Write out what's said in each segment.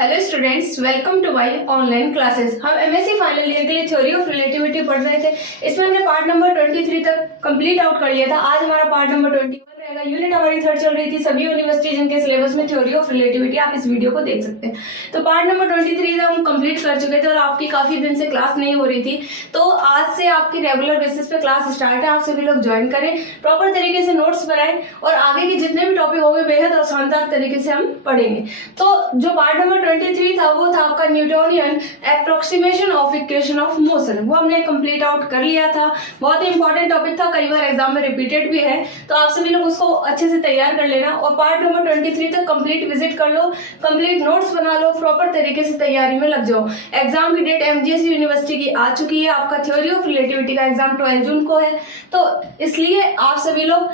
Hello students, welcome to my online classes. हम MSc final year के लिए theory of relativity पढ़ रहे थे। इसमें हमने पार्ट नंबर 23 तक कंप्लीट आउट कर लिया था। आज हमारा पार्ट नंबर 21 रहेगा। यूनिट हमारी थर्ड चल रही थी सभी यूनिवर्सिटी जिनके सिलेबस में थ्योरी ऑफ रिलेटिविटी, आप इस वीडियो को देख सकते हैं। तो पार्ट नंबर 23 तक हम कंप्लीट कर चुके थे और आपकी काफी दिन से क्लास नहीं हो रही थी, तो आज से आपकी रेगुलर बेसिस पे क्लास स्टार्ट है। आप सभी लोग ज्वाइन करें, प्रॉपर तरीके से नोट्स बनाएं और आगे के जितने भी टॉपिक होंगे बेहद और शानदार तरीके से हम पढ़ेंगे। तो जो पार्ट नंबर 23 था वो था आपका Newtonian approximation of equation of motion, वो हमने कंप्लीट आउट कर लिया था। बहुत ही इंपॉर्टेंट टॉपिक था, कई बार एग्जाम में रिपीटेड भी है, तो आप सभी लोग उसको अच्छे से तैयार कर लेना और पार्ट नंबर 23 तक कंप्लीट विजिट कर लो, कंप्लीट नोट्स बना लो, प्रॉपर तरीके से तैयारी में लग जाओ। एग्जाम की डेट एमजीएस यूनिवर्सिटी की आ चुकी है। आपका थ्योरी ऑफ रिलेटिविटी का एग्जाम 12 जून को है, तो इसलिए आप सभी लोग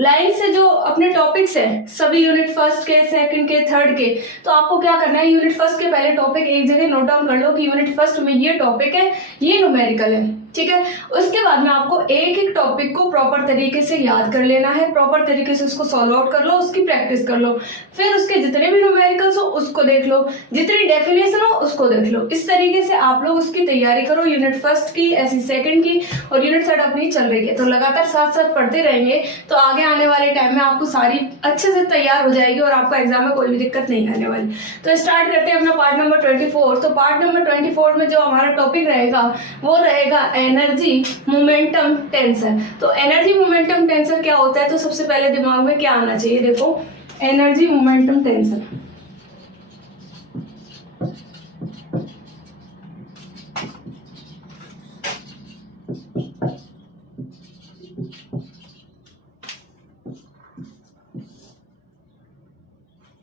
लाइन से जो अपने टॉपिक्स हैं सभी यूनिट फर्स्ट के, सेकंड के, थर्ड के, तो आपको क्या करना है, यूनिट फर्स्ट के पहले टॉपिक एक जगह नोट डाउन कर लो कि यूनिट फर्स्ट में ये टॉपिक है, ये न्यूमेरिकल है, ठीक है। उसके बाद में आपको एक एक टॉपिक को प्रॉपर तरीके से याद कर लेना है, प्रॉपर तरीके से उसको सॉल्व आउट कर लो, उसकी प्रैक्टिस कर लो, फिर उसके जितने भी न्यूमेरिकल्स हो उसको देख लो, जितनी डेफिनेशन हो उसको देख लो। इस तरीके से आप लोग उसकी तैयारी करो, यूनिट फर्स्ट की, ऐसी सेकंड की और यूनिट थर्ड अपनी चल रही है, तो लगातार साथ साथ पढ़ते रहेंगे तो आगे आने वाले टाइम में आपको सारी अच्छे से तैयार हो जाएगी और आपको एग्जाम में कोई भी दिक्कत नहीं आने वाली। तो स्टार्ट करते हैं अपना पार्ट नंबर 24। तो पार्ट नंबर 24 में जो हमारा टॉपिक रहेगा वो रहेगा एनर्जी मोमेंटम टेंसर। तो एनर्जी मोमेंटम टेंसर क्या होता है, तो सबसे पहले दिमाग में क्या आना चाहिए, देखो energy momentum tensor.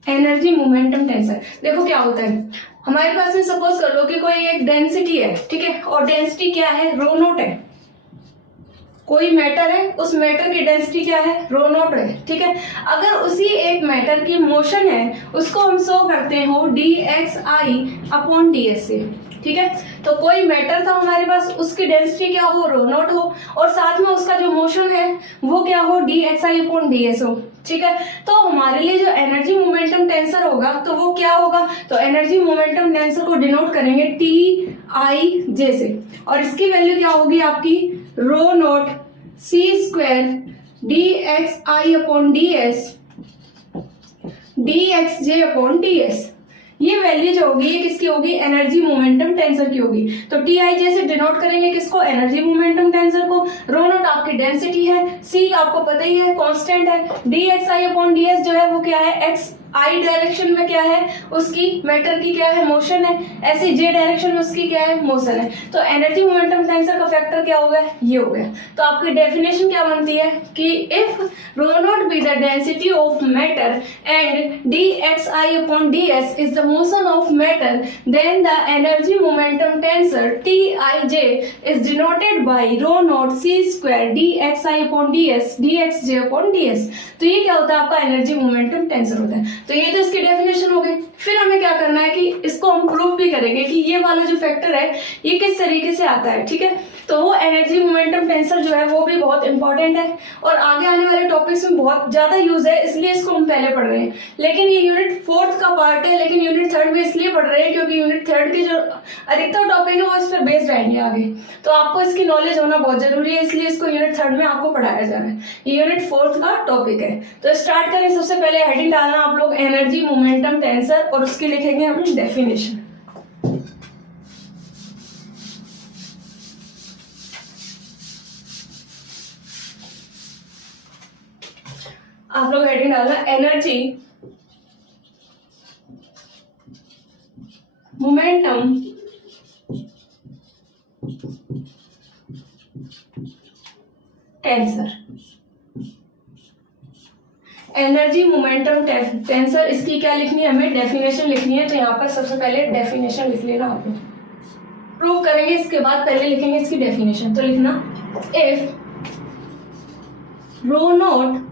Energy momentum tensor देखो क्या होता है, हमारे पास में सपोज कर लो कि कोई एक डेंसिटी है, ठीक है, और डेंसिटी क्या है, रो नोट है। कोई मैटर है, उस मैटर की डेंसिटी क्या है, रो नोट है, ठीक है। अगर उसी एक मैटर की मोशन है उसको हम शो करते हो dxi/ds से, ठीक है। तो कोई मैटर था हमारे पास, उसकी डेंसिटी क्या हो, रो नोट हो, और साथ में उसका जो मोशन है वो क्या हो, dxi/ds हो, ठीक है। तो हमारे लिए जो एनर्जी मोमेंटम टेंसर होगा तो वो क्या होगा, तो एनर्जी मोमेंटम टेंसर को डिनोट करेंगे TIJ से, और इसकी वैल्यू क्या होगी आपकी, रो नोट c² dxi/ds dxj/ds। ये वैल्यू जो होगी ये किसकी होगी, एनर्जी मोमेंटम टेंसर की होगी। तो TIJ से डिनोट करेंगे किसको, एनर्जी मोमेंटम टेंसर को। रो नोट आपकी डेंसिटी है, C आपको पता ही है कांस्टेंट है, dxi/ds जो है वो क्या है, x I डायरेक्शन में क्या है, उसकी मैटर की क्या है, मोशन है, ऐसे J डायरेक्शन में उसकी क्या है, मोशन है। तो एनर्जी मोमेंटम टेंसर का फैक्टर क्या हो गया, ये हो गया। तो आपकी डेफिनेशन क्या बनती है कि if rho naught be the density of matter and dxi/ds is the motion of matter, then the energy momentum tensor TIJ is denoted by rho naught c² dxi/ds dxj/ds। तो ये क्या होता है, आपका एनर्जी मोमेंटम टेंसर होता है। तो ये तो इसकी डेफिनेशन हो गई। फिर हमें क्या करना है कि इसको हम प्रूव भी करेंगे कि ये वाला जो फैक्टर है ये किस तरीके से आता है, ठीक है। तो वो एनर्जी मोमेंटम टेंसर जो है वो भी बहुत इंपॉर्टेंट है और आगे आने वाले टॉपिक्स में बहुत ज्यादा यूज है, इसलिए इसको हम पहले पढ़ रहे हैं। लेकिन ये यूनिट 4 का पार्ट है, लेकिन यूनिट 3 में इसलिए पढ़ रहे हैं क्योंकि यूनिट 3 के जो अधिकतर टॉपिक है वो इस पर बेस्ड रहेंगे आगे, तो आपको इसकी नॉलेज होना बहुत जरूरी है, इसलिए इसको यूनिट 3 में आपको पढ़ाया जा रहा है। ये यूनिट 4 का टॉपिक है। तो स्टार्ट करें, सबसे पहले हेडिंग डालना आप लोग एनर्जी मोमेंटम टेंसर और उसकी लिखेंगे हम डेफिनेशन। आप लोग हेडिंग डालना energy momentum tensor. Energy momentum tensor, इसकी क्या लिखनी है, हमें डेफिनेशन लिखनी है। तो यहाँ पर सबसे पहले डेफिनेशन लिख लेना आप लोग, प्रूव करेंगे इसके बाद पहले लिखेंगे इसकी डेफिनेशन। तो लिखना if rho naught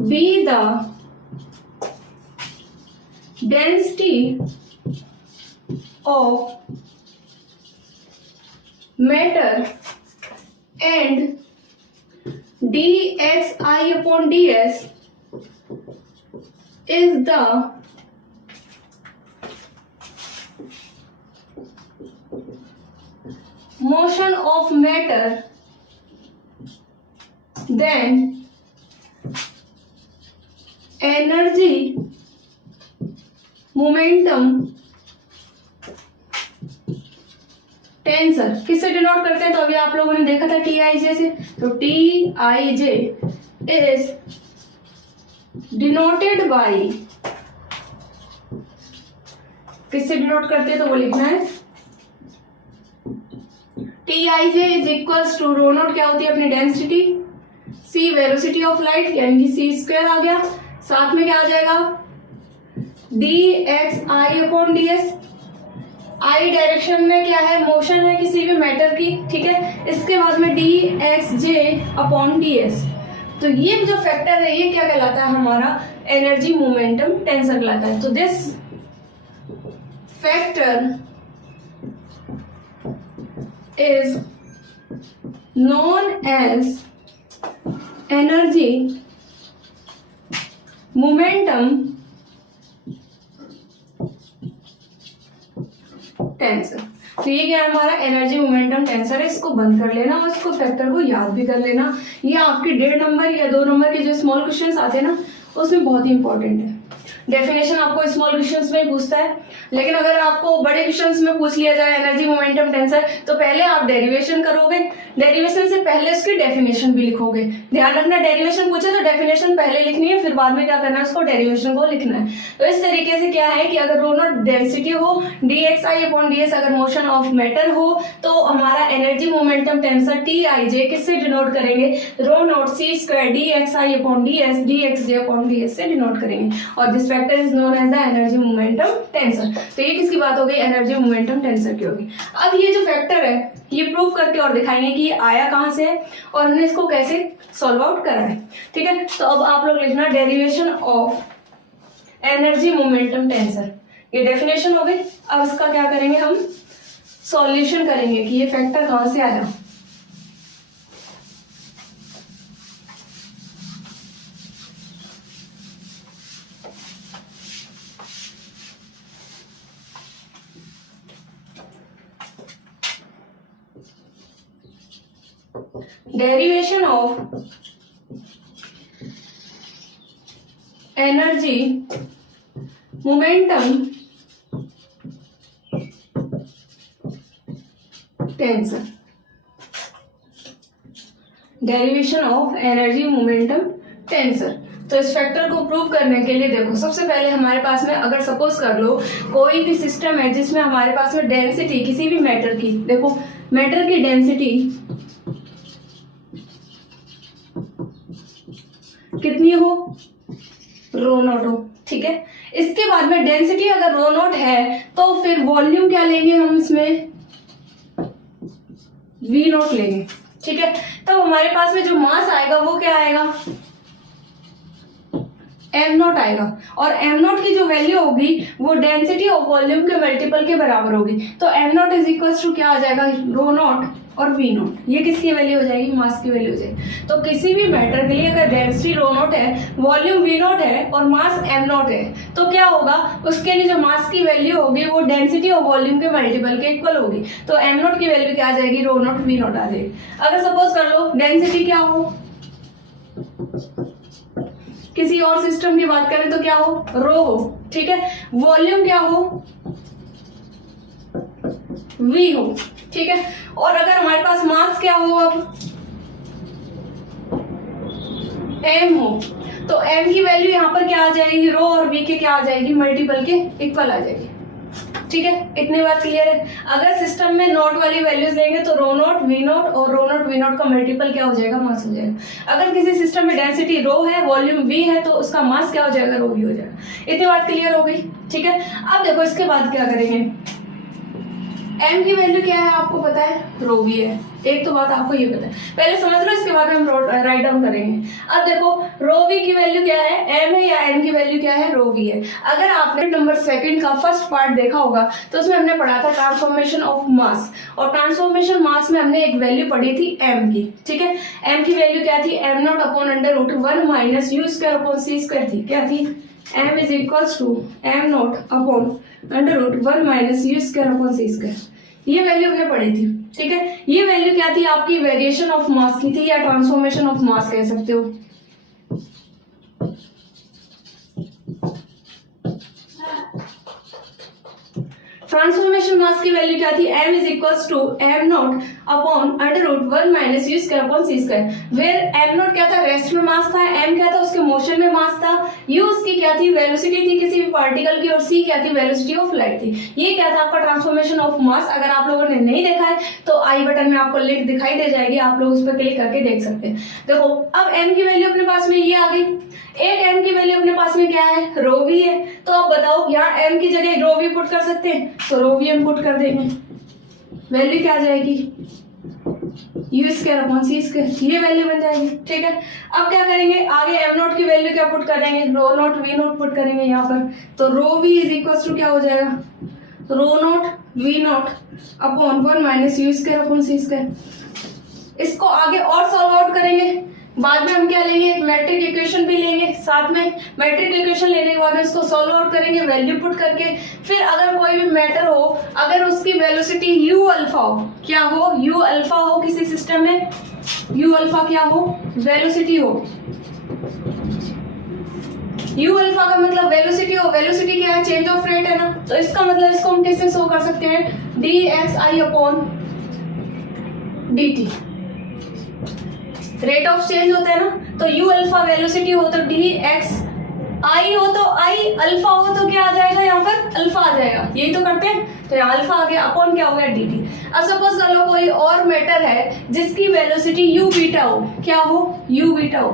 be the density of matter and dxi/ds is the motion of matter, then energy momentum tensor किससे डिनोट करते हैं? तो अभी आप लोगों ने देखा था टी आई जे से, तो T I J is denoted by, किससे डिनोट करते हैं तो वो लिखना है T I J is equals to rho naught, क्या होती है अपनी density, C velocity of light यानी कि सी स्क्वायर आ गया, साथ में क्या आ जाएगा d x i upon d S, I direction में क्या है मोशन है किसी भी मैटर की, ठीक है। इसके बाद में D x j upon d S, तो ये जो फैक्टर है ये क्या कहलाता है हमारा एनर्जी मोमेंटम टेंसर कहलाता है। तो this factor is known as energy momentum tensor. तो ये क्या है हमारा एनर्जी मोमेंटम टेंसर है, इसको बंद कर लेना और इसको फैक्टर को याद भी कर लेना। ये आपके 1.5 नंबर या 2 नंबर के जो स्मॉल क्वेश्चंस आते हैं ना उसमें बहुत ही इंपॉर्टेंट है। डेफिनेशन आपको स्मॉल क्वेश्चंस में पूछता है, लेकिन अगर आपको बड़े क्वेश्चंस में पूछ लिया जाए एनर्जी मोमेंटम टेंसर तो पहले आप डेरिवेशन करोगे, डेरिवेशन से पहले उसकी डेफिनेशन भी लिखोगे। ध्यान रखना डेरिवेशन पूछे तो डेफिनेशन पहले लिखनी है, फिर बाद में क्या करना है उसको डेरिवेशन को लिखना है। तो इस तरीके से क्या है कि अगर रो नॉट डेंसिटी हो, d x i upon d s अगर मोशन ऑफ मैटर हो, तो हमारा एनर्जी मोमेंटम टेंसर टी आई जे किससे डिनोट करेंगे, rho naught c square d x i upon d s d x j upon d s से denote करेंगे, और this factor is known as the energy momentum tensor. तो ये किसकी बात हो गई, एनर्जी मोमेंटम टेंसर की होगी। अब ये जो फैक्टर है ये प्रूव करके और दिखाएंगे कि ये आया कहां से है और हमने इसको कैसे सॉल्व आउट करा है, ठीक है। तो अब आप लोग लिखना derivation of energy momentum tensor, ये डेफिनेशन हो गई। अब इसका क्या करेंगे हम सॉल्यूशन करेंगे कि ये फैक्टर कहां से आया। Derivation of energy momentum tensor, derivation of energy momentum tensor. तो इस फैक्टर को प्रूव करने के लिए देखो सबसे पहले हमारे पास में अगर सपोज कर लो कोई भी सिस्टम है जिसमें हमारे पास में डेंसिटी किसी भी मैटर की, देखो मैटर की डेंसिटी कितनी हो, रो नॉट हो, ठीक है। इसके बाद में डेंसिटी अगर रो नॉट है तो फिर वॉल्यूम क्या लेंगे हम इसमें वी नॉट लेंगे, ठीक है। तो हमारे पास में जो मास आएगा वो क्या आएगा एम नॉट आएगा, और एम नॉट की जो वैल्यू होगी वो डेंसिटी और वॉल्यूम के मल्टीपल के बराबर होगी। तो M naught is equal to क्या आ जाएगा रो नॉट और वी नॉट, ये किसकी वैल्यू हो जाएगी मास की वैल्यू हो जाएगी। तो किसी भी मैटर के लिए अगर डेंसिटी रो नॉट है, वॉल्यूम वी नॉट है और मास एम नॉट है तो क्या होगा उसके लिए जो मास की वैल्यू होगी वो डेंसिटी और वॉल्यूम के मल्टीपल के इक्वल होगी। तो एम नॉट की वैल्यू क्या आ जाएगी रो नॉट वी नॉट आ जाएगी। अगर सपोज कर लो डेंसिटी क्या हो, किसी और सिस्टम की बात करें तो क्या हो रो हो, ठीक है। वॉल्यूम क्या हो वी हो, ठीक है। और अगर हमारे पास मास क्या हो अब एम हो, तो एम की वैल्यू यहाँ पर क्या आ जाएगी रो और वी के क्या आ जाएगी मल्टीपल के इक्वल आ जाएगी, ठीक है। इतनी बात क्लियर है। अगर सिस्टम में नॉट वाली वैल्यूज लेंगे तो रो नॉट वी नॉट और रो नॉट वी नॉट का मल्टीपल क्या हो जाएगा मास हो जाएगा। अगर किसी सिस्टम में डेंसिटी रो है वॉल्यूम वी है तो उसका मास क्या हो जाएगा रो वी हो जाएगा। इतनी बात क्लियर हो गई, ठीक है। अब देखो इसके बाद क्या करेंगे, एम की वैल्यू क्या है आपको पता है रो वी है, एक तो बात आपको ये पता है, पहले समझ लो इसके बाद में हम राइट डाउन करेंगे। अब देखो रो वी की वैल्यू क्या है एम है या एम की वैल्यू क्या है रो वी है। अगर आपने नंबर 2 का फर्स्ट पार्ट देखा होगा तो उसमें हमने पढ़ा था ट्रांसफॉर्मेशन ऑफ मास, और ट्रांसफॉर्मेशन मास में हमने एक वैल्यू पढ़ी थी एम की, ठीक है। एम की वैल्यू क्या थी M naught upon under root 1 minus you square upon C square थी, क्या थी M is equals to M naught upon under root 1 minus you square upon C square, ये वैल्यू हमने पढ़ी थी। ठीक है, ये वैल्यू क्या थी आपकी, वेरिएशन ऑफ मास की थी या ट्रांसफॉर्मेशन ऑफ मास कह सकते हो। ट्रांसफॉर्मेशन मास की वैल्यू क्या थी, m is equals to m naught upon under root 1 minus u square upon c square, where m naught क्या था, रेस्ट में मास था, m क्या था, उसके मोशन में मास था, u उसकी क्या थी, वेलोसिटी थी किसी भी पार्टिकल की, और c क्या थी, वेलोसिटी ऑफ लाइट थी। ये क्या था आपका ट्रांसफॉर्मेशन ऑफ मास। अगर आप लोगों ने नहीं देखा है तो आई बटन में आपको लिंक दिखाई दे जाएगी, आप लोग उस पर क्लिक करके देख सकते हैं। देखो अब m की वैल्यू अपने पास में ये आ गई, एक m की वैल्यू अपने पास में क्या है, रो वी है। तो अब बताओ यहाँ m की जगह रो वी पुट कर सकते हैं, तो रो वी हम पुट कर देंगे, वैल्यू क्या आ जाएगी, यू स्क्वायर अपॉन सी स्क्वायर, ये वैल्यू बन जाएगी। ठीक है, अब क्या करेंगे आगे, एम नॉट की वैल्यू क्या पुट करेंगे, rho naught v naught put करेंगे यहाँ पर, तो rho v is equal to क्या हो जाएगा, rho naught v naught upon 1 minus you square upon C square. इसको आगे और सॉल्व आउट करेंगे, बाद में हम क्या लेंगे, एक मैट्रिक इक्वेशन भी लेंगे, साथ में मैट्रिक इक्वेशन लेने के बाद में इसको सॉल्व आउट करेंगे वैल्यू पुट करके। फिर अगर कोई भी मैटर हो, अगर उसकी वेलोसिटी u अल्फा हो, क्या हो, u अल्फा हो किसी सिस्टम में, u अल्फा क्या हो, वेलोसिटी हो, u अल्फा का मतलब वेलोसिटी हो, वेलोसिटी क्या है, चेंज ऑफ रेट है ना, तो इसका मतलब इसको हम कैसे शो कर सकते हैं, dxi upon dt, rate of change होता है ना, तो u अल्फा वेलोसिटी हो तो dx i हो तो i, अल्फा हो तो क्या आ जाएगा, यहाँ पर अल्फा आ जाएगा, यही तो करते हैं, तो यहाँ अल्फा आ गया, अपॉन क्या हो गया dt। अब सपोज कर लो कोई और मैटर है जिसकी वेलोसिटी u बीटा हो, क्या हो, u बीटा हो,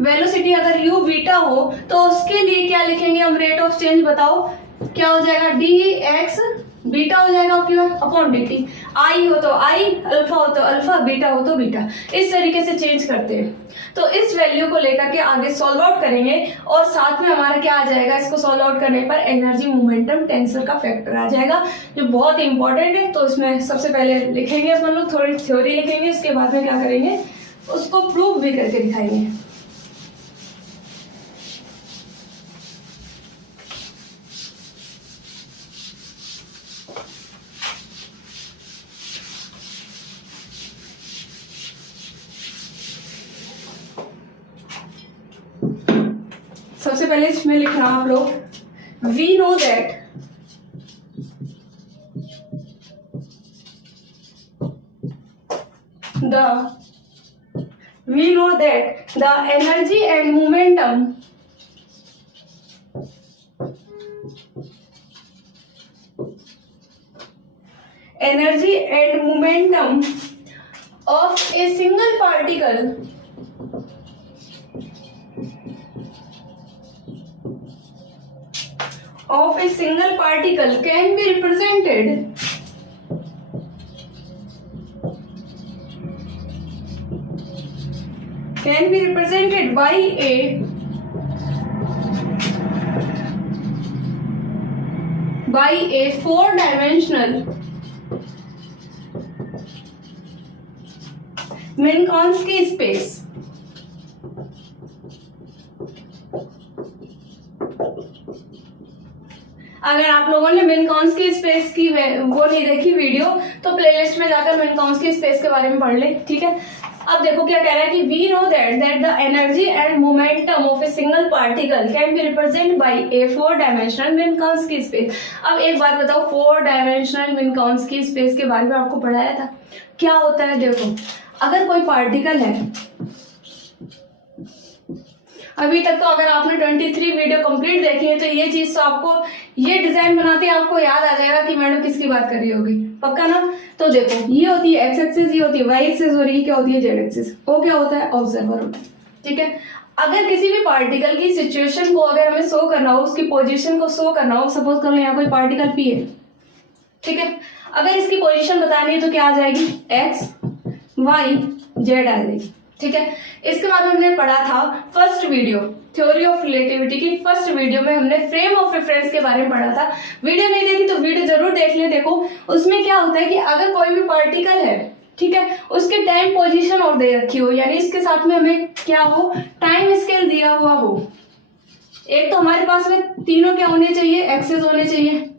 वेलोसिटी अगर u बीटा हो तो उसके लिए क्या लिखेंगे हम, रेट ऑफ चेंज बताओ क्या हो जाएगा, dx बीटा हो जाएगा आपके पास अपॉन dt, आई हो तो आई, अल्फा हो तो अल्फा, बीटा हो तो बीटा, इस तरीके से चेंज करते हैं। तो इस वैल्यू को लेकर के आगे सॉल्व आउट करेंगे और साथ में हमारा क्या आ जाएगा, इसको सॉल्व आउट करने पर एनर्जी मोमेंटम टेंसर का फैक्टर आ जाएगा, जो बहुत ही इंपॉर्टेंट है। तो इसमें सबसे पहले लिखेंगे अपन लोग, थोड़ी थ्योरी लिखेंगे, उसके बाद में क्या करेंगे, उसको प्रूव भी करके दिखाएंगे। सबसे पहले इसमें लिखना आप लोग, we know that the energy and momentum of a single particle can be represented by a four-dimensional Minkowski space. अगर आप लोगों ने मिन्कॉन्स्की स्पेस की वो नहीं देखी वीडियो, तो प्लेलिस्ट में जाकर मिन्कॉन्स्की स्पेस के बारे में पढ़ ले। ठीक है, अब देखो क्या कह रहा है कि we know that the energy and momentum of a single particle can be represent by a four dimensional Minkowski space. अब एक बात बताओ, फोर डायमेंशनल मिन्कॉन्स्की स्पेस के बारे में आपको पढ़ाया था, क्या होता है। देखो अगर कोई पार्टिकल है, अभी तक तो अगर आपने 23 वीडियो कंप्लीट देखी है तो ये चीज तो आपको, ये डिजाइन बनाते हैं आपको याद आ जाएगा कि मैडम किसकी बात कर रही होगी, पक्का ना। तो देखो ये होती है एक्स एक्सिस, ये होती है वाई एक्सिस और ये क्या होती है जेड एक्सिस। वो क्या होता है, ऑब्जर्वर होता है। ठीक है, अगर किसी भी पार्टिकल की सिचुएशन को अगर हमें शो करना हो, उसकी पोजीशन को शो करना हो, सपोज कर लो यहाँ कोई पार्टिकल पी है, ठीक है, अगर इसकी पोजीशन बतानी है तो क्या आ जाएगी, एक्स वाई जेड आ जाएगी। ठीक है, इसके बाद हमने पढ़ा था first video, theory of relativity की फर्स्ट वीडियो में हमने फ्रेम ऑफ रेफरेंस के बारे में पढ़ा था। वीडियो नहीं देखी तो वीडियो जरूर देख ले। देखो उसमें क्या होता है कि अगर कोई भी पार्टिकल है, ठीक है, उसके टाइम पोजीशन और दे रखी हो, यानी इसके साथ में हमें क्या हो, टाइम स्केल दिया हुआ हो। एक तो हमारे पास में तीनों क्या होने चाहिए, एक्सेस होने चाहिए,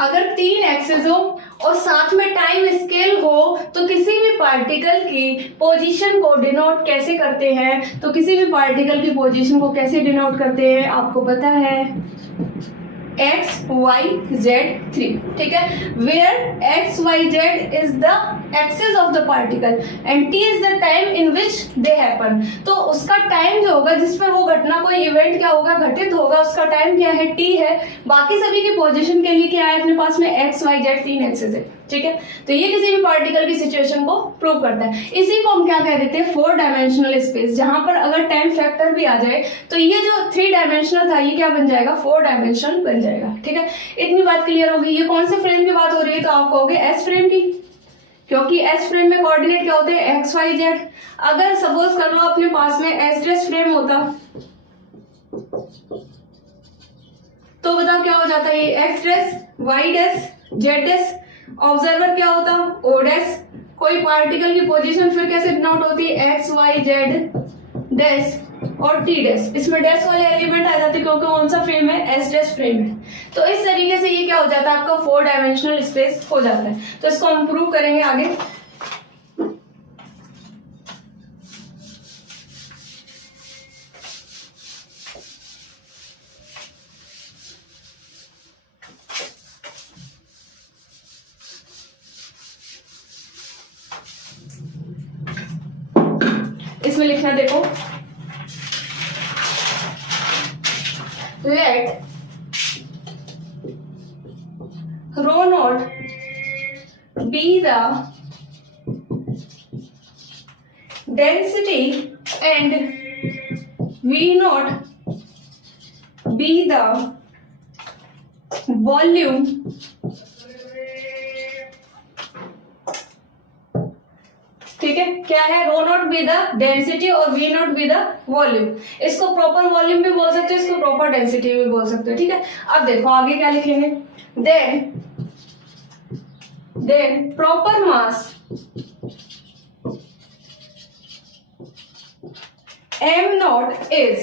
अगर 3 एक्सेस हो और साथ में टाइम स्केल हो तो किसी भी पार्टिकल की पोजीशन को डिनोट कैसे करते हैं, तो किसी भी पार्टिकल की पोजीशन को कैसे डिनोट करते हैं आपको पता है, एक्स वाई जेड 3, ठीक है, where X Y Z is the axis of the particle and T is the time in which they happen. तो उसका टाइम जो होगा जिस पर वो घटना, कोई इवेंट क्या होगा, घटित होगा, उसका टाइम क्या है, टी है। बाकी सभी की पोजीशन के लिए क्या है अपने पास में, एक्स वाई जेड 3 एक्सिस है, ठीक है। तो ये किसी भी पार्टिकल की सिचुएशन को प्रूव करता है। इसी को हम क्या कह देते हैं, 4 डायमेंशनल स्पेस, जहां पर अगर टाइम फैक्टर भी आ जाए तो ये जो 3 डायमेंशनल था ये क्या बन जाएगा, 4 डायमेंशनल बन जाएगा, ठीक है। इतनी बात क्लियर होगी। ये कौन से फ्रेम की बात हो रही है, तो आप कहोगे एस फ्रेम की, क्योंकि एस फ्रेम में कोऑर्डिनेट क्या होते हैं, एक्स वाई जेड। अगर सपोज कर लो अपने पास में एस डैश फ्रेम होता तो बताओ क्या हो जाता है, X dash Y dash Z dash, observer क्या होता, ओ डैश, कोई पार्टिकल की पोजीशन फिर कैसे डिनोट होती है, एक्स वाई जेड डैश और टी डैश, इसमें डैश वाले एलिमेंट आ जाते हैं क्योंकि कौन सा फ्रेम है, एस डैश फ्रेम है। तो इस तरीके से ये क्या हो जाता है, आपका 4 डायमेंशनल स्पेस हो जाता है। तो इसको हम प्रूव करेंगे आगे। इसमें लिखना देखो, let rho naught be the density and v naught be the volume ठीक है। क्या है, rho naught be the density और we naught be the volume. इसको प्रॉपर वॉल्यूम भी बोल सकते हो, इसको प्रॉपर डेंसिटी भी बोल सकते हो, ठीक है। अब देखो आगे क्या लिखेंगे, then proper mass m naught is,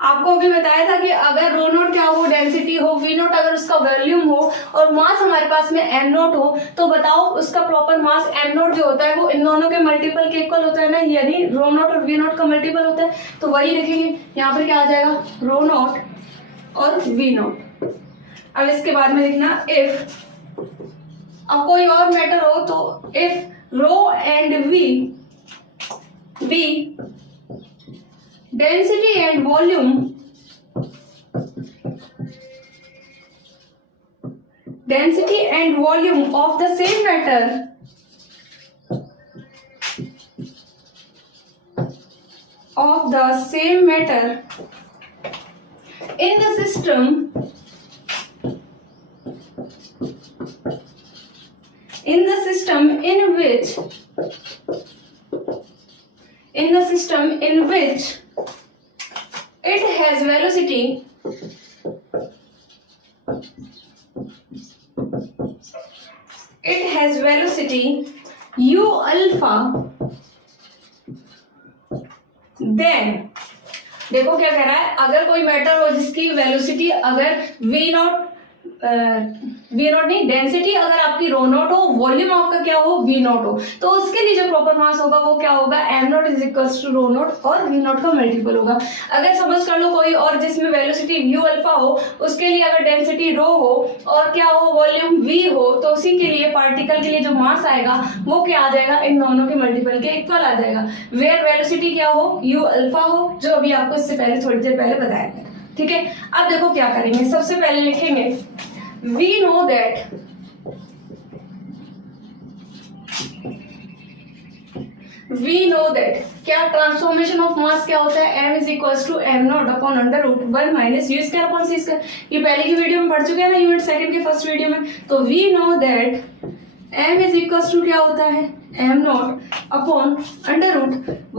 आपको अभी बताया था कि अगर रो नोट क्या हो, डेंसिटी हो, वी नोट अगर उसका वॉल्यूम हो और मास हमारे पास में एम नोट हो, तो बताओ उसका प्रॉपर मास एम नोट जो होता है वो इन दोनों के मल्टीपल के इक्वल होता है ना, यानी रो नोट और वी नोट का मल्टीपल होता है। तो वही लिखेंगे, यहाँ पर क्या आ जाएगा, रो नोट और वी नोट। अब इसके बाद में लिखना इफ, अब कोई और मैटर हो तो if rho and v be density and volume of the same matter in the system in which it has velocity u alpha, then देखो क्या कह रहा है, अगर कोई मैटर हो जिसकी वेलोसिटी अगर वी नॉट नहीं, डेंसिटी अगर आपकी रो नॉट हो, वॉल्यूम आपका क्या हो, वी नॉट हो, तो उसके लिए जो प्रॉपर मास होगा वो क्या होगा, m naught is equals to rho naught और वी नॉट का मल्टीपल होगा। अगर समझ कर लो कोई और जिसमें वेलोसिटी यू अल्फा हो, उसके लिए अगर डेंसिटी रो हो और क्या हो, वॉल्यूम वी हो, तो उसी के लिए पार्टिकल के लिए जो मास आएगा वो क्या आ जाएगा, इन दोनों के मल्टीपल के इक्वल आ जाएगा, वेयर वेलोसिटी क्या हो, यू अल्फा हो, जो अभी आपको इससे पहले थोड़ी देर पहले बताया था, ठीक है। अब देखो क्या करेंगे, सबसे पहले लिखेंगे we know that क्या ट्रांसफॉर्मेशन ऑफ मास क्या होता है, m is equal to M naught upon under root 1 minus you square upon C square. ये पहले की वीडियो में पढ़ चुके हैं ना, यूनिट सेकंड के फर्स्ट वीडियो में। तो we know that m is equal to क्या होता है, m naught upon under root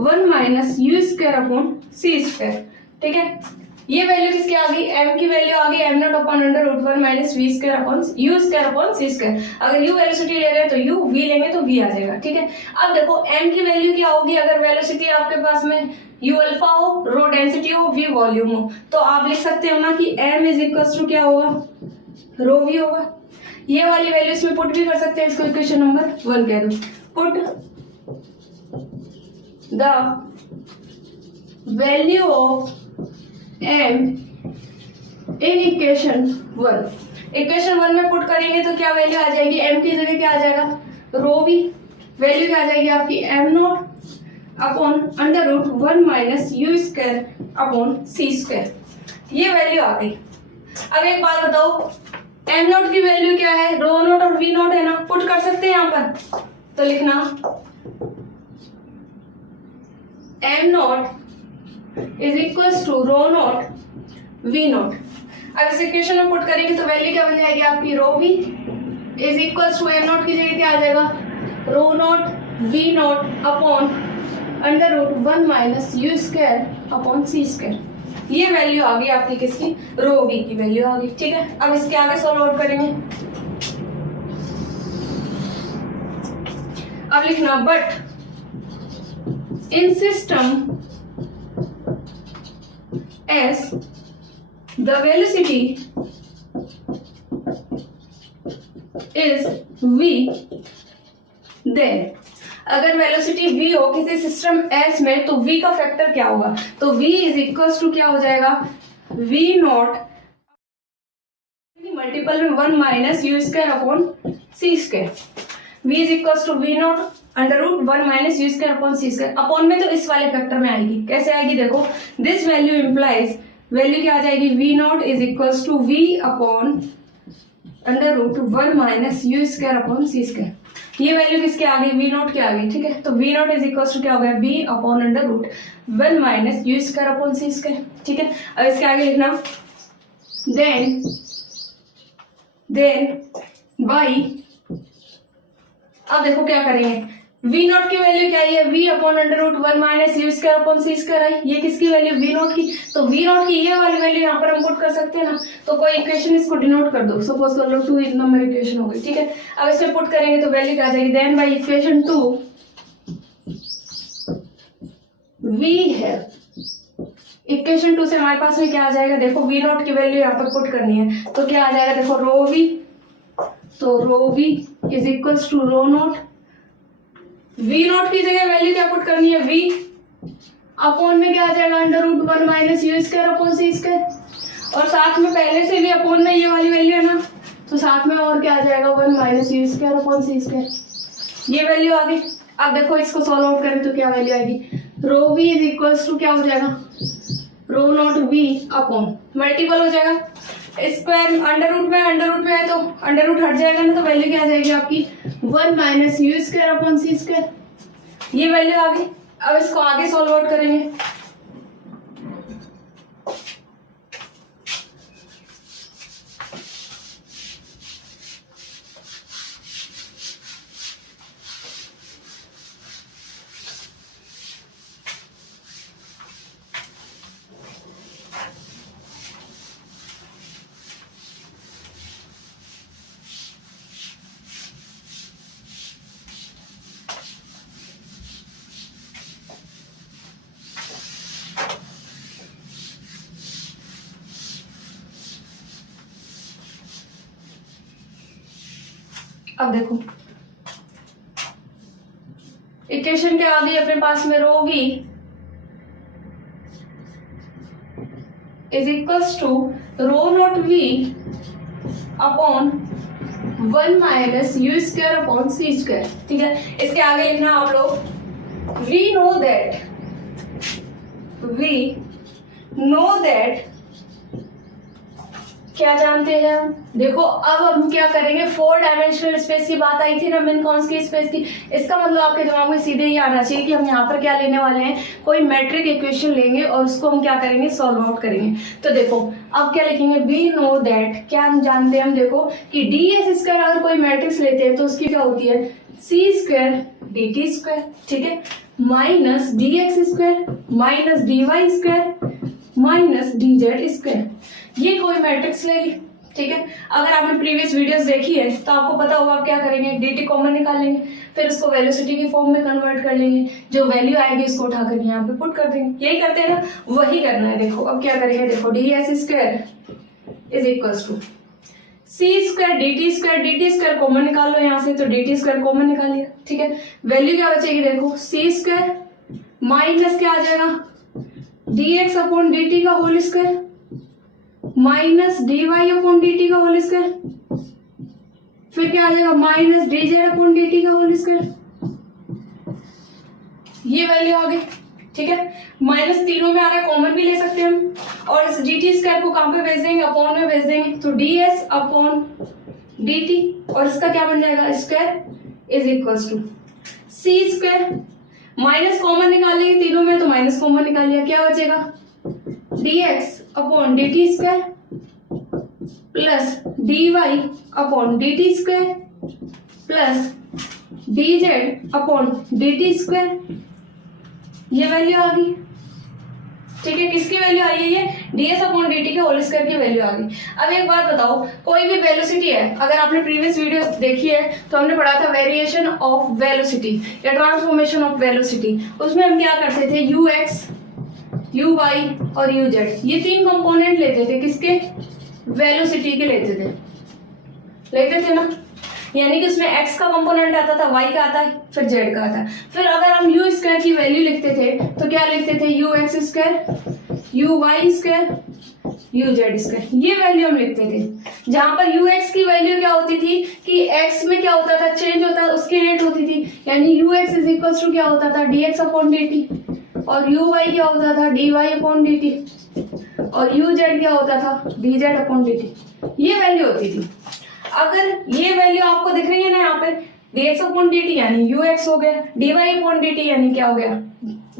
1 minus you square upon C square, ठीक है। ये वैल्यू किसकी आ गई, m की वैल्यू आ गई m naught upon under root 1 minus v square upon u square upon सी स्क्वायर। अगर u वेलोसिटी ले रहे हैं तो u, v लेंगे तो v आ जाएगा, ठीक है। अब देखो m की वैल्यू क्या होगी, अगर वेलोसिटी आपके पास में u अल्फा हो, रो डेंसिटी हो, v वॉल्यूम हो, तो आप लिख सकते हो ना कि m इज इक्वल टू क्या होगा, रो वी होगा। ये वाली वैल्यू इसमें पुट भी कर सकते हैं, इसको इक्वेशन नंबर 1 कह दो। Put the value of m in equation 1। Equation 1 में पुट करेंगे तो क्या वैल्यू आ जाएगी, m की जगह क्या आ जाएगा, रो वी। वैल्यू क्या आ जाएगी आपकी m naught upon under root 1 minus you square upon C square. ये वैल्यू आ गई। अब एक बात बताओ, एम नॉट की वैल्यू क्या है, रो नॉट और वी नॉट है ना, पुट कर सकते हैं यहाँ पर। तो लिखना m naught is equal to rho naught v naught. अब इस इक्वेशन में पुट करेंगे तो वैल्यू क्या बन जाएगी आपकी, rho v is equal to M naught की जगह क्या आ जाएगा, rho naught v naught upon under root 1 minus you square upon C square. ये वैल्यू आ गई आपकी किसकी, रो वी की वैल्यू आ गई। ठीक है, अब इसके आगे सॉल्व आउट करेंगे। अब लिखना but in system s the velocity is v, then अगर वेलोसिटी v हो किसी सिस्टम s में तो v का फैक्टर क्या होगा, तो v इज इक्वल टू क्या हो जाएगा, v नॉट मल्टीपल में 1 minus you square upon C square. v is equal to v naught under root 1 minus you square upon C square. Upon में तो इस वाले फैक्टर में आएगी, कैसे आएगी देखो, दिस वैल्यू इंप्लाइज, वैल्यू क्या आ जाएगी, v naught is equal to v upon under root 1 minus you square upon C square. ये वैल्यू किसके आ गई, वी नॉट के आ गई। ठीक है, तो v naught is equal to क्या हो गया, v upon under root 1 minus you square upon C square. ठीक है, अब इसके आगे लिखना देन बाई, अब देखो क्या करेंगे, v नॉट की वैल्यू क्या है, v upon under root 1 minus you square upon C square आई। ये किसकी वैल्यू, v नॉट की। तो v नॉट की ये वाली वैल्यू यहाँ पर हम पुट कर सकते हैं ना, तो कोई इक्वेशन इसको डिनोट कर दो, सपोज कर लो 2 नंबर इक्वेशन हो गई। ठीक है, अब इसमें पुट करेंगे तो वैल्यू क्या आ जाएगी, देन बाई इक्वेशन 2 v है। इक्वेशन 2 से हमारे पास में क्या आ जाएगा, देखो v नॉट की वैल्यू यहाँ पर पुट करनी है तो क्या आ जाएगा, देखो रो v, तो rho v is equal to rho naught, v naught की जगह वैल्यू क्या पुट करनी है, v अपॉन में क्या आ जाएगा, under root 1 minus you square upon C square, और साथ में पहले से भी अपॉन में ये वाली वैल्यू है ना, तो साथ में और क्या आ जाएगा, 1 minus you square upon C square. ये वैल्यू आ गई। अब देखो इसको सॉल्व आउट करें तो क्या वैल्यू आएगी, रो v इज इक्वल टू क्या हो जाएगा, rho naught v upon multiple हो जाएगा, स्क्वायर अंडर रूट में है तो अंडर रूट हट जाएगा ना, तो वैल्यू क्या आ जाएगी आपकी 1 minus you square upon C square. ये वैल्यू आ गई। अब इसको आगे सॉल्व आउट करेंगे। अब देखो इक्वेशन क्या आ गई अपने पास में, rho v is equals to rho naught v upon 1 minus you square upon C square. ठीक है, इसके आगे लिखना आप लोग, we know that क्या जानते हैं हम, देखो अब हम क्या करेंगे, 4 डायमेंशनल स्पेस की बात आई थी ना, मिनकॉन्स की स्पेस की। इसका मतलब आपके दिमाग में सीधे ही आना चाहिए कि हम यहाँ पर क्या लेने वाले हैं, कोई मैट्रिक इक्वेशन लेंगे और उसको हम क्या करेंगे, सॉल्व आउट करेंगे। तो देखो अब क्या लिखेंगे, वी नो दैट, क्या हम जानते हैं हम, देखो कि डी एस स्क्वायर अगर कोई मैट्रिक्स लेते हैं तो उसकी क्या होती है, c square d t square. ठीक है, minus d x square minus d y square minus d z square. ये कोई मैट्रिक्स ले ली। ठीक है, अगर आपने प्रीवियस वीडियोस देखी है तो आपको पता होगा आप क्या करेंगे, dt कॉमन निकाल लेंगे, फिर उसको वेलोसिटी की फॉर्म में कन्वर्ट कर लेंगे, जो वैल्यू आएगी उसको उठाकर यहाँ पे पुट कर देंगे। यही करते हैं ना, वही करना है। देखो अब क्या करेंगे, देखो d s square is equal to d t square common निकाल लो यहाँ से, तो डी टी स्क्वायर कॉमन निकाल लिया, ठीक है। वैल्यू क्या बचेगी देखो, सी स्क्वायर माइनस क्या आ जाएगा, d x upon d t का whole square minus d y upon d t का होल स्क्वायर, फिर क्या आ जाएगा minus d z upon d t का होल स्क्वायर। ये वैल्यू आ गई, ठीक है। माइनस तीनों में आ रहा है, कॉमन भी ले सकते हैं हम, और इस डी टी स्क्वायर को कहां पे भेज देंगे, अपॉन में भेज देंगे, तो d s upon d t, और इसका क्या बन जाएगा, square is equals to c square, minus common निकाल लेंगे तीनों में, तो माइनस कॉमन निकाल लिया, क्या बचेगा d x upon d t square plus d y upon d t square plus d z upon d t square. ये वैल्यू आ गई, ठीक है। किसकी वैल्यू आई है, ये ds अपॉन dt के होल स्क्वायर की वैल्यू आ गई। अब एक बात बताओ, कोई भी वेलोसिटी है, अगर आपने प्रीवियस वीडियो देखी है तो हमने पढ़ा था वेरिएशन ऑफ वेलोसिटी या ट्रांसफॉर्मेशन ऑफ वेलोसिटी, उसमें हम क्या करते थे, ux, uy और uz, ये तीन कंपोनेंट लेते थे, किसके, वेलोसिटी के लेते थे ना, यानी कि उसमें x का कंपोनेंट आता था, y का आता है, फिर z का आता है। फिर अगर हम u स्क्वायर की वैल्यू लिखते थे तो क्या लिखते थे, ux square, uy square, uz square, ये वैल्यू हम लिखते थे। जहां पर ux की वैल्यू क्या होती थी कि x में क्या होता था, चेंज होता था, उसकी रेट होती थी, यानी ux इज इक्वल टू क्या होता था, dx अपॉन dt, और uy क्या होता था, dy अपॉन dt, और uz क्या होता था, dz अपॉन dt, ये वैल्यू होती थी। अगर ये वैल्यू आपको दिख रही है ना यहाँ पे, dx अपॉन dt यानी ux हो गया, dy अपॉन dt यानी क्या हो गया,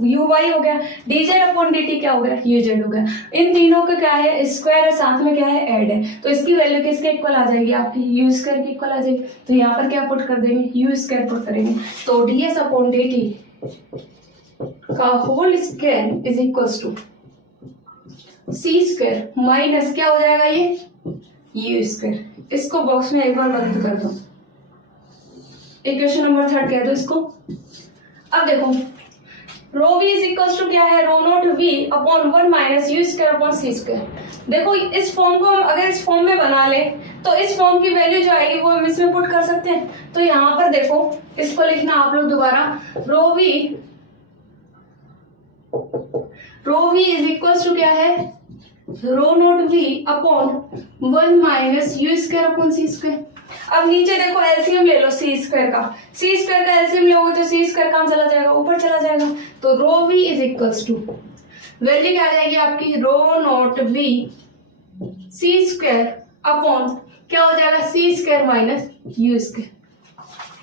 uy हो गया, dz अपॉन dt क्या हो गया, uz हो गया। इन तीनों का क्या है, स्क्वायर है, साथ में क्या है, ऐड है, तो इसकी वैल्यू किसके इक्वल आ जाएगी, आपकी u स्क्वायर की इक्वल आ जाएगी। तो यहाँ पर क्या पुट कर देंगे, u स्क्वायर पुट करेंगे, तो ds अपॉन dt का whole square is equals to c square minus क्या हो जाएगा, ये u स्क्वायर। इसको बॉक्स में एक बार बंद कर दो, इक्वेशन नंबर 3 कह दो इसको। अब देखो rho v is equal to क्या है, rho naught v upon 1 minus you square upon C square. देखो इस फॉर्म को हम अगर इस फॉर्म में बना ले तो इस फॉर्म की वैल्यू जो आएगी वो हम इसमें पुट कर सकते हैं। तो यहाँ पर देखो इसको लिखना आप लोग दोबारा, rho v is equal to क्या है, rho naught v upon 1 minus you square upon C square. अब नीचे देखो एलसीएम ले लो सी स्क्वायर का, सी स्क्वायर का एलसीएम लोगे तो सी स्क्वायर कहाँ चला जाएगा, ऊपर चला जाएगा। तो rho v is equals to value क्या आ जाएगी आपकी, rho naught v c square upon क्या हो जाएगा, c square minus you square.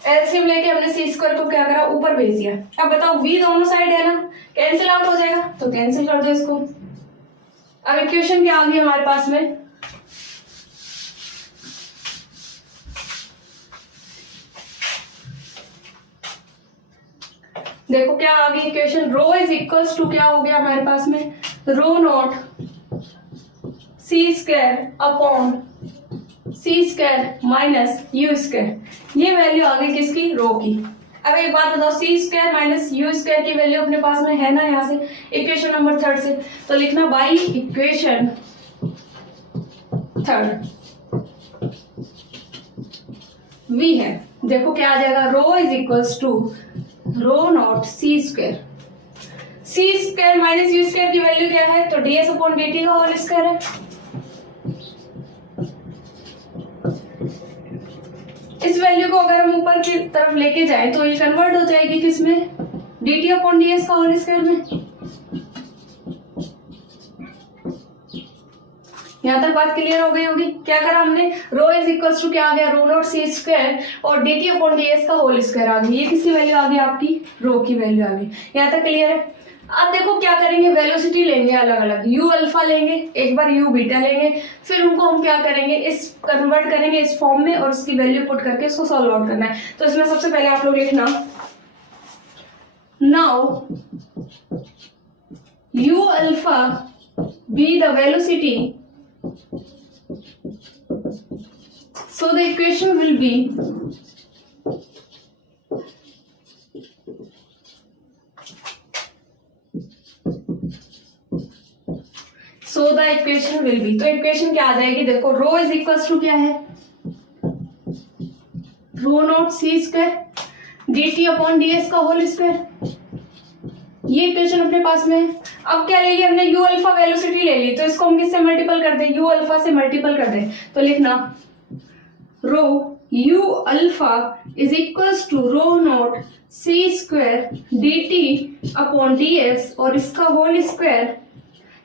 LCM लेके हमने सी स्क्वायर को क्या करा, ऊपर भेज दिया। अब बताओ v दोनों साइड है ना, कैंसिल आउट हो जाएगा, तो कैंसिल कर दो इसको। अब इक्वेशन क्या आ गई हमारे पास में, देखो क्या आ गई equation, rho is equals to क्या हो गया हमारे पास में, rho naught c square upon C square minus you square. ये वैल्यू आ गई किसकी, रो की। अब एक बात बताओ, c square minus you square की वैल्यू अपने पास में है ना यहाँ से इक्वेशन नंबर 3 से, तो लिखना बाई इक्वेशन 3 v है। देखो क्या आ जाएगा, rho is equals to rho naught c square, c square minus you square की वैल्यू क्या है, तो ds अपॉन dt का होल स्क्वायर है। इस वैल्यू को अगर हम ऊपर की तरफ लेके जाए तो ये कन्वर्ट हो जाएगी किसमें, dt अपॉन ds का होल स्क्वायर में। यहाँ तक बात क्लियर हो गई होगी। क्या करा हमने, रो इज इक्वल टू क्या आ गया, रो नॉट सी स्क्वायर और dt अपॉन ds का होल स्क्वायर आ गई। ये किसकी वैल्यू आ गई, आपकी रो की वैल्यू आ गई। यहाँ तक क्लियर है। अब देखो क्या करेंगे, वेलोसिटी लेंगे अलग अलग, u अल्फा लेंगे, एक बार u बीटा लेंगे, फिर उनको हम क्या करेंगे, इस कन्वर्ट करेंगे इस फॉर्म में और उसकी वैल्यू पुट करके इसको सॉल्व आउट करना है। तो इसमें सबसे पहले आप लोग लिखना, now u alpha be the velocity, so the equation will be तो इक्वेशन क्या आ जाएगी, देखो रो इज इक्वल टू क्या है, rho naught c square d t upon d s का होल स्क्वायर। ये इक्वेशन अपने पास में है। अब क्या ले लिया हमने, यू अल्फा वेलोसिटी ले ली, तो इसको हम किससे मल्टीपल कर दें, यू अल्फा से मल्टीपल कर दें। तो लिखना rho u alpha is equals to rho naught c square d t upon d s और इसका होल स्क्वायर।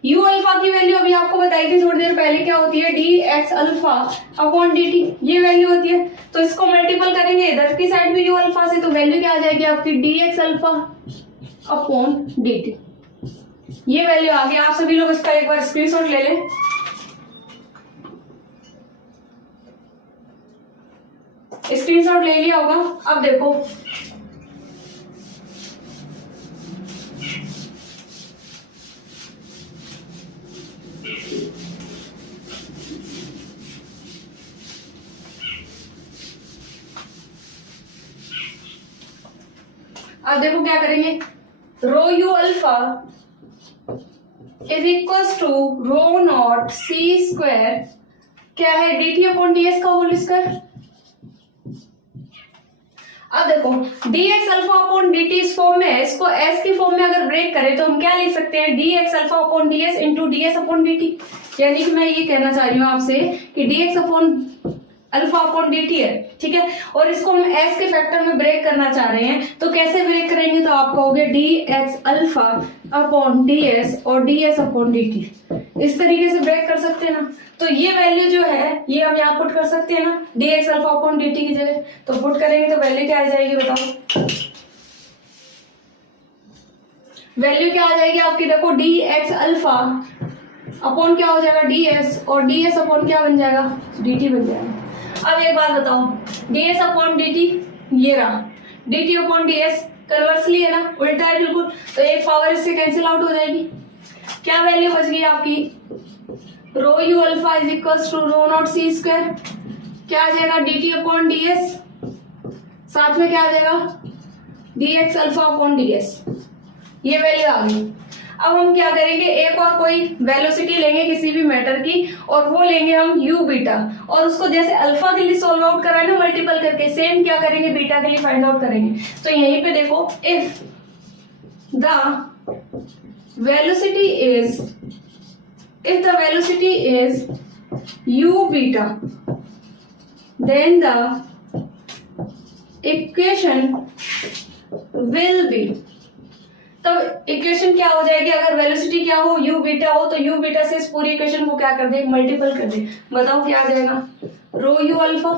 यू अल्फा की वैल्यू अभी आपको बताई थी थोड़ी देर पहले, क्या होती है, D x alpha upon d T, ये वैल्यू होती है। तो इसको मल्टीपल करेंगे इधर की साइड भी यू अल्फा से, तो वैल्यू क्या आ जाएगी आपकी, D x alpha upon d T. ये वैल्यू आ गई। आप सभी लोग इसका एक बार स्क्रीनशॉट ले लें। स्क्रीनशॉट ले लिया होगा। अब देखो अब देखो क्या करेंगे, rho u alpha is equals to rho naught c square, क्या है, d t upon d s का होल स्क्वायर। अब देखो d x alpha upon d t इस फॉर्म में है, इसको एस की फॉर्म में अगर ब्रेक करें तो हम क्या लिख सकते हैं, D x alpha upon d S into D s upon d T. यानी कि मैं ये कहना चाह रही हूँ आपसे कि D x upon alpha upon d T है, ठीक है, और इसको हम एस के फैक्टर में ब्रेक करना चाह रहे हैं। तो कैसे ब्रेक करेंगे, तो आप कहोगे d x alpha upon d s और d s upon d t. इस तरीके से ब्रेक कर सकते हैं ना। तो ये वैल्यू जो है ये हम यहाँ पुट कर सकते हैं ना, D x alpha upon d T की जगह। तो पुट करेंगे तो वैल्यू क्या आ जाएगी बताओ, वैल्यू क्या आ जाएगी आपकी, देखो डी एक्स अल्फा अपॉन क्या हो जाएगा, डी एस, और डी एस अपॉन क्या बन जाएगा, डी टी बन जाएगा। अब एक बात बताओ, D s upon d T ये रहा, D t upon d S conversely है ना, उल्टा है बिल्कुल। तो एक पावर इससे कैंसिल आउट हो जाएगी। क्या वैल्यू बच गई आपकी, rho u alpha is equals to rho naught c square, क्या आ जाएगा, d t upon d s, साथ में क्या आ जाएगा, d x alpha upon d s. ये वैल्यू आ गई। अब हम क्या करेंगे, एक और कोई वेलोसिटी लेंगे किसी भी मैटर की, और वो लेंगे हम यू बीटा, और उसको जैसे अल्फा के लिए सोल्व आउट कराए ना मल्टीपल करके, सेम क्या करेंगे बीटा के लिए फाइंड आउट करेंगे। तो यहीं पे देखो, if the velocity is u beta, then the equation will be, तब इक्वेशन क्या हो जाएगी, अगर वेलोसिटी क्या हो, u बीटा हो, तो u बीटा से इस पूरी इक्वेशन को क्या कर दे, मल्टीपल कर दे। बताओ क्या आ जाएगा, rho u alpha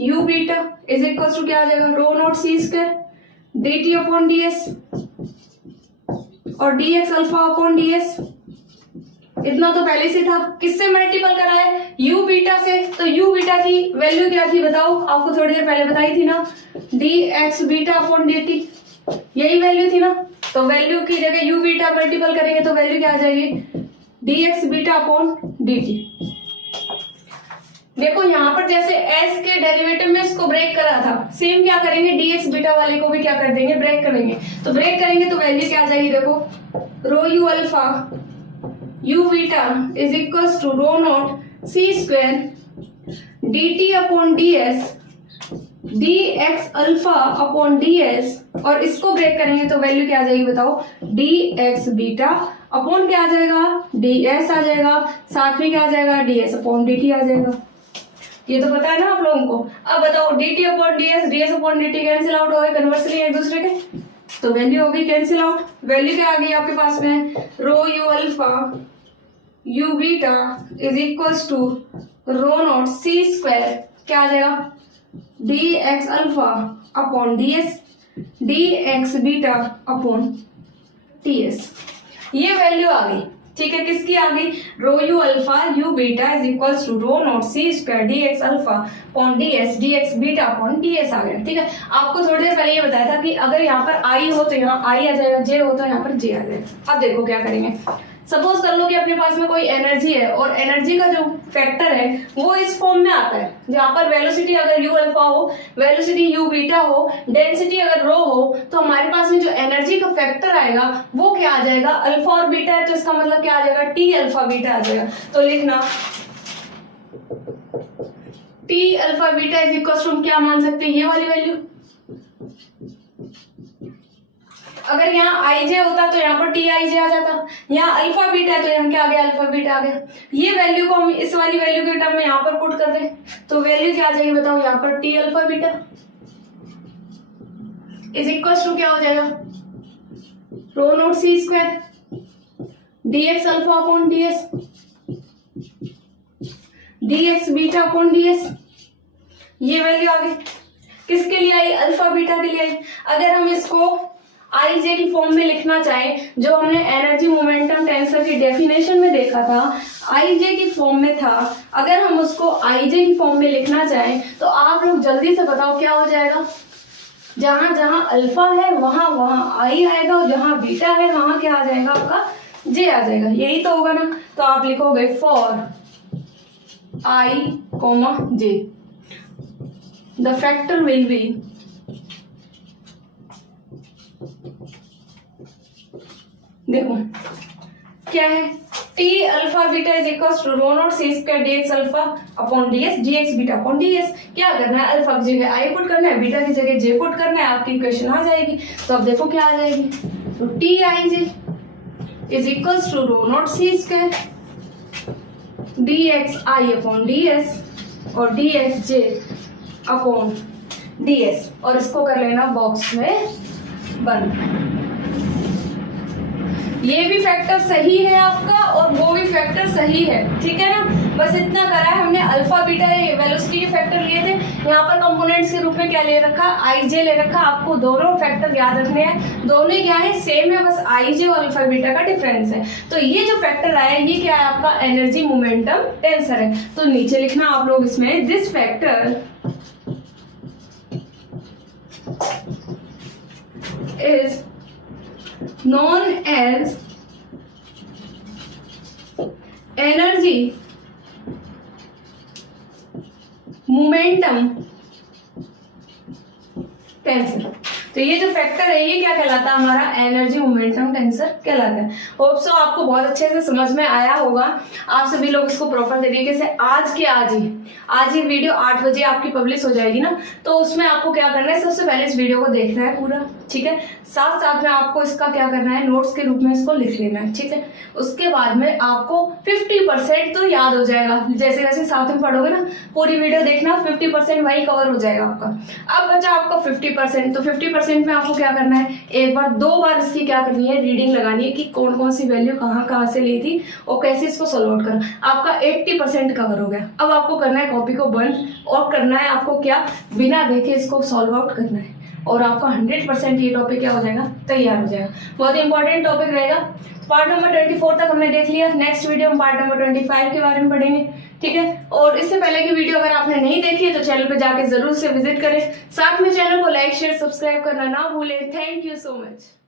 u beta is equal to क्या आ जाएगा, rho naught c square d t upon d s और d x alpha upon d s. इतना तो पहले से था, किससे मल्टीपल करा है, u बीटा से। तो u बीटा की वैल्यू क्या थी बताओ, आपको थोड़ी देर पहले बताई थी ना, D x beta upon d T, यही वैल्यू थी ना। तो वैल्यू की जगह u बीटा मल्टीपल करेंगे तो वैल्यू क्या आ जाएगी, D x beta upon d T. देखो यहाँ पर जैसे s के डेरिवेटिव में इसको ब्रेक करा था, सेम क्या करेंगे, डी एक्स बीटा वाले को भी क्या कर देंगे, ब्रेक करेंगे। तो ब्रेक करेंगे तो वैल्यू क्या आ जाएगी, देखो rho u alpha u beta is equals to rho naught c square d t upon d s d x alpha upon d s, और इसको ब्रेक करेंगे तो वैल्यू क्या आ जाएगी बताओ, डी एक्स बीटा अपॉन क्या आ जाएगा, डी एस आ जाएगा, साथ में क्या आ जाएगा, d s upon d t आ जाएगा। ये तो पता है ना आप लोगों को। अब बताओ D t upon d s upon d T cancel out हो गए कन्वर्सली एक दूसरे के, तो वैल्यू हो गई कैंसिल आउट। वैल्यू क्या आ गई आपके पास में, rho u alpha u beta is equals to rho naught c square, क्या आ जाएगा, d x alpha upon d s d x beta upon t s. ये वैल्यू आ गई, ठीक है, किसकी आ गई, rho u alpha u beta is equals to rho naught c square d x alpha upon d s d x beta upon d s आ गया। ठीक है, आपको थोड़ी देर पहले ये बताया था कि अगर यहाँ पर आई हो तो यहाँ आई आ जाएगा, जे हो तो यहाँ पर जे आ जाएगा। अब देखो क्या करेंगे, सपोज कर लो कि अपने पास में कोई एनर्जी है और एनर्जी का जो फैक्टर है वो इस फॉर्म में आता है, जहां पर वेलोसिटी अगर u अल्फा हो, वेलोसिटी u बीटा हो, डेंसिटी अगर रो हो, तो हमारे पास में जो एनर्जी का फैक्टर आएगा वो क्या आ जाएगा, अल्फा और बीटा है, तो इसका मतलब क्या आ जाएगा, t अल्फा बीटा आ जाएगा। तो लिखना t alpha beta is equal to, क्या मान सकते हैं, ये वाली वैल्यू। अगर यहाँ आई जे होता तो यहाँ पर टी आई जे आ जाता, यहाँ अल्फा बीटा है तो यहाँ क्या आ गया, अल्फा बीटा आ गया। ये वैल्यू को हम इस वाली वैल्यू के टर्म में यहाँ पर पुट कर दें तो वैल्यू क्या आ जाएगी बताओ, यहाँ पर t alpha beta is equal to क्या हो जाएगा, rho naught c square d x alpha upon d s, d x beta upon d s. ये वैल्यू आ गई, किसके लिए आई, अल्फा बीटा के लिए आई। अगर हम इसको आई जे की फॉर्म में लिखना चाहें, जो हमने एनर्जी मोमेंटम टेंसर की डेफिनेशन में देखा था, आई जे की फॉर्म में था, अगर हम उसको आई जे की फॉर्म में लिखना चाहें तो आप लोग जल्दी से बताओ क्या हो जाएगा, जहां जहां अल्फा है वहां वहां आई आएगा और जहां बीटा है वहां क्या आ जाएगा, आपका जे आ जाएगा, यही तो होगा ना। तो आप लिखोगे for i comma j the factor will be, देखो क्या है, t alpha beta is equal to rho naught c square d x alpha upon d s, d x beta upon d s. क्या करना है, अल्फा की जगह I put करना है, बीटा की जगह जे पुट करना है, आपकी इक्वेशन आ जाएगी। तो अब देखो क्या आ जाएगी, तो T I J is equal to rho naught c square d x i upon d s और d x j upon d s, और इसको कर लेना बॉक्स में बंद। ये भी फैक्टर सही है आपका और वो भी फैक्टर सही है, ठीक है ना। बस इतना करा है हमने, अल्फा बीटा वेलोसिटी के फैक्टर लिए थे, यहाँ पर कंपोनेंट्स के रूप में क्या ले रखा, आई जे ले रखा। आपको दोनों फैक्टर याद रखने हैं, दोनों क्या है, सेम है, बस आई जे और अल्फा बीटा का डिफरेंस है। तो ये जो फैक्टर आया ये क्या है, आपका एनर्जी मोमेंटम टेंसर है। तो नीचे लिखना आप लोग इसमें, this factor is known as energy momentum tensor. तो ये जो फैक्टर है ये क्या कहलाता है, हमारा एनर्जी मोमेंटम टेंसर कहलाता है। होप सो आपको बहुत अच्छे से समझ में आया होगा। आप सभी लोग इसको प्रॉपर तरीके से आज ही वीडियो 8 बजे आपकी पब्लिश हो जाएगी ना, तो उसमें आपको क्या करना है, सबसे पहले इस वीडियो को देखना है पूरा, ठीक है। साथ साथ में आपको इसका क्या करना है, नोट्स के रूप में इसको लिख लेना है, ठीक है। उसके बाद में आपको 50% तो याद हो जाएगा, जैसे जैसे साथ में पढ़ोगे ना, पूरी वीडियो देखना, 50% वही कवर हो जाएगा आपका। अब बचा आपका 50%, तो 50% में आपको क्या करना है, एक बार 2 बार इसकी क्या करनी है, रीडिंग लगानी है कि कौन कौन सी वैल्यू कहाँ से ली थी और कैसे इसको सॉल्व आउट करना। आपका 80% कवर हो गया। अब आपको करना है कॉपी को बंद और करना है आपको क्या, बिना देखे इसको सॉल्व आउट करना है और आपका 100% ये टॉपिक क्या हो जाएगा, तैयार हो जाएगा। बहुत ही इंपॉर्टेंट टॉपिक रहेगा। पार्ट नंबर 24 तक हमने देख लिया। नेक्स्ट वीडियो हम पार्ट नंबर 25 के बारे में पढ़ेंगे, ठीक है। और इससे पहले की वीडियो अगर आपने नहीं देखी है तो चैनल पे जाके जरूर से विजिट करें। साथ में चैनल को लाइक शेयर सब्सक्राइब करना ना भूलें। Thank you so much.